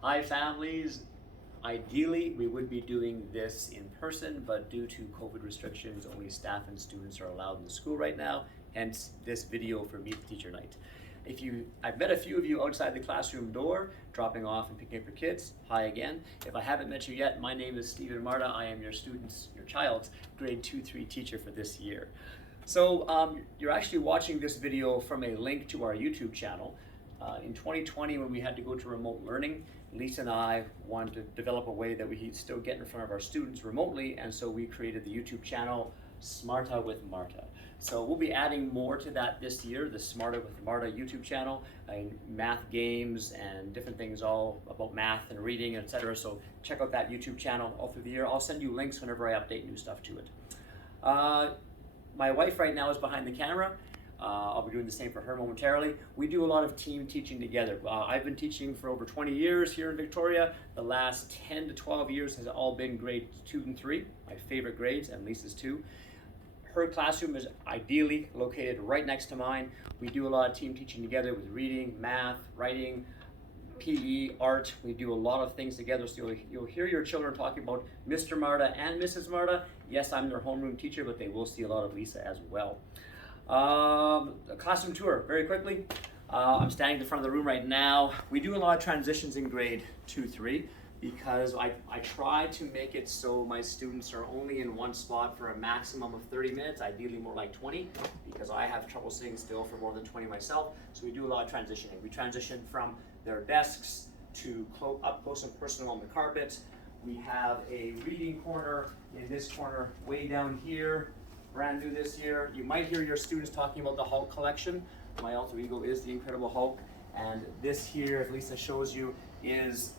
Hi families. Ideally, we would be doing this in person, but due to COVID restrictions, only staff and students are allowed in the school right now, hence this video for Meet the Teacher Night. I've met a few of you outside the classroom door, dropping off and picking up your kids. Hi again. If I haven't met you yet, my name is Stephen Marta. I am your child's grade 2-3 teacher for this year. So you're actually watching this video from a link to our YouTube channel. In 2020, when we had to go to remote learning, Lisa and I wanted to develop a way that we could still get in front of our students remotely, and so we created the YouTube channel Smarta with Marta. So we'll be adding more to that this year, the Smarta with Marta YouTube channel, math games and different things all about math and reading, etc. So check out that YouTube channel all through the year. I'll send you links whenever I update new stuff to it. My wife right now is behind the camera. I'll be doing the same for her momentarily. We do a lot of team teaching together. I've been teaching for over 20 years here in Victoria. The last 10 to 12 years has all been grades 2 and 3, my favorite grades, and Lisa's too. Her classroom is ideally located right next to mine. We do a lot of team teaching together with reading, math, writing, PE, art. We do a lot of things together, so you'll hear your children talking about Mr. Marta and Mrs. Marta. Yes, I'm their homeroom teacher, but they will see a lot of Lisa as well. A classroom tour, very quickly. I'm standing in front of the room right now. We do a lot of transitions in grade 2-3 because I try to make it so my students are only in one spot for a maximum of 30 minutes, ideally more like 20, because I have trouble sitting still for more than 20 myself. So we do a lot of transitioning. We transition from their desks to up close and personal on the carpet. We have a reading corner in this corner way down here. Brand new this year. You might hear your students talking about the Hulk collection. My alter ego is the Incredible Hulk, and this here, if Lisa shows you, is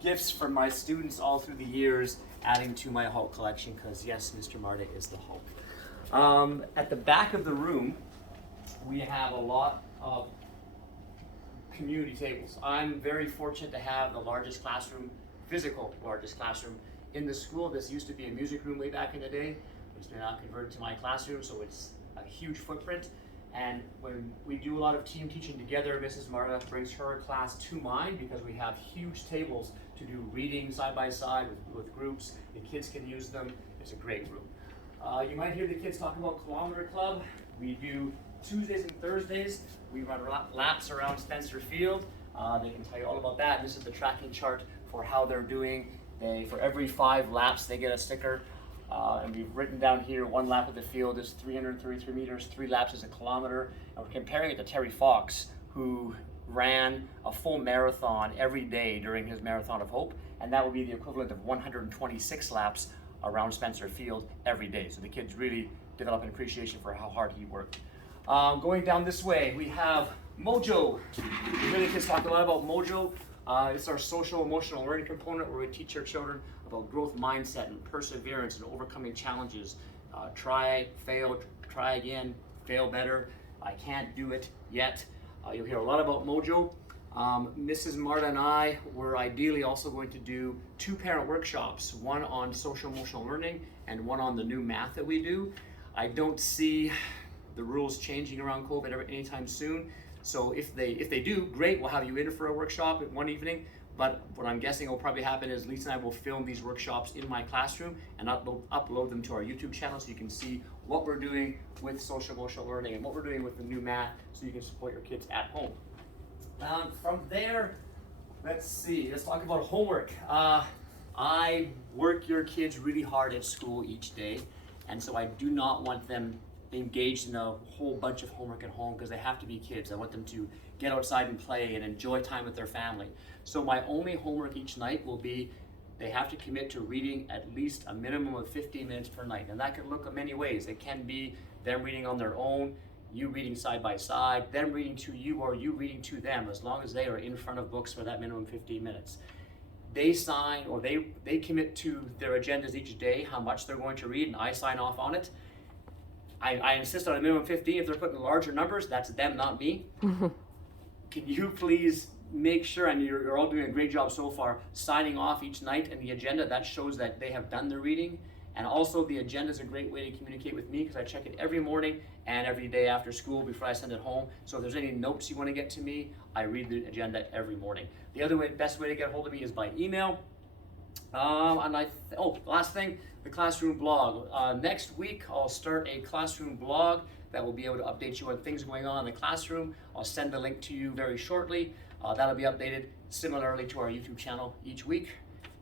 gifts from my students all through the years, adding to my Hulk collection, because yes, Mr. Marta is the Hulk. At the back of the room, we have a lot of community tables. I'm very fortunate to have the largest classroom, physical largest classroom in the school. This used to be a music room way back in the day. It's been now converted to my classroom, so it's a huge footprint. And when we do a lot of team teaching together, Mrs. Marta brings her class to mine because we have huge tables to do reading side by side with groups. The kids can use them. It's a great room. You might hear the kids talk about Kilometer Club. We do Tuesdays and Thursdays. We run laps around Spencer Field. They can tell you all about that. This is the tracking chart for how they're doing. For every 5 laps, they get a sticker. And we've written down here, 1 lap of the field is 333 meters, 3 laps is a kilometer. And we're comparing it to Terry Fox, who ran a full marathon every day during his Marathon of Hope, and that would be the equivalent of 126 laps around Spencer Field every day. So the kids really develop an appreciation for how hard he worked. Going down this way, we have Mojo. You hear the kids talk a lot about Mojo. It's our social emotional learning component where we teach our children about growth mindset and perseverance and overcoming challenges. Try, fail, try again, fail better. I can't do it yet. You'll hear a lot about Mojo. Mrs. Marta and I were ideally also going to do 2 parent workshops, one on social emotional learning and one on the new math that we do. I don't see the rules changing around COVID anytime soon. So if they do, great, we'll have you in for a workshop one evening. But what I'm guessing will probably happen is Lisa and I will film these workshops in my classroom and upload them to our YouTube channel so you can see what we're doing with social emotional learning and what we're doing with the new math so you can support your kids at home. From there, let's talk about homework. I work your kids really hard at school each day, and so I do not want them engaged in a whole bunch of homework at home because they have to be kids. I want them to get outside and play and enjoy time with their family. So my only homework each night will be they have to commit to reading at least a minimum of 15 minutes per night. And that could look in many ways. It can be them reading on their own, you reading side by side, them reading to you or you reading to them, as long as they are in front of books for that minimum 15 minutes. They sign or they commit to their agendas each day, how much they're going to read, and I sign off on it. I insist on a minimum 15. If they're putting larger numbers, that's them, not me. Can you please make sure, and you're all doing a great job so far, signing off each night in the agenda, that shows that they have done their reading And also the agenda is a great way to communicate with me because I check it every morning and every day after school before I send it home. So if there's any notes you want to get to me, I read the agenda every morning. The other way, best way to get a hold of me is by email. Last thing, the classroom blog. Next week, I'll start a classroom blog that will be able to update you on things going on in the classroom. I'll send the link to you very shortly. That'll be updated similarly to our YouTube channel each week.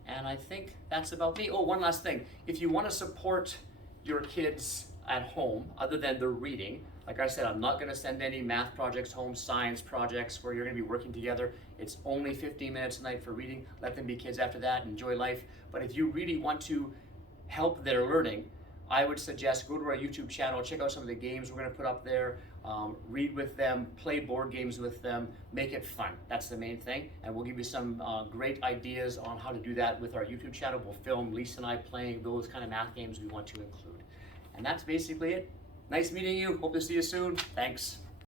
And I think that's about me. Oh, one last thing. If you want to support your kids at home, other than the reading, like I said, I'm not going to send any math projects home, science projects where you're going to be working together. It's only 15 minutes a night for reading. Let them be kids after that, enjoy life. But if you really want to help their learning, I would suggest go to our YouTube channel, check out some of the games we're going to put up there, read with them, play board games with them, make it fun. That's the main thing. And we'll give you some great ideas on how to do that with our YouTube channel. We'll film Lisa and I playing those kind of math games we want to include. And that's basically it. Nice meeting you. Hope to see you soon. Thanks.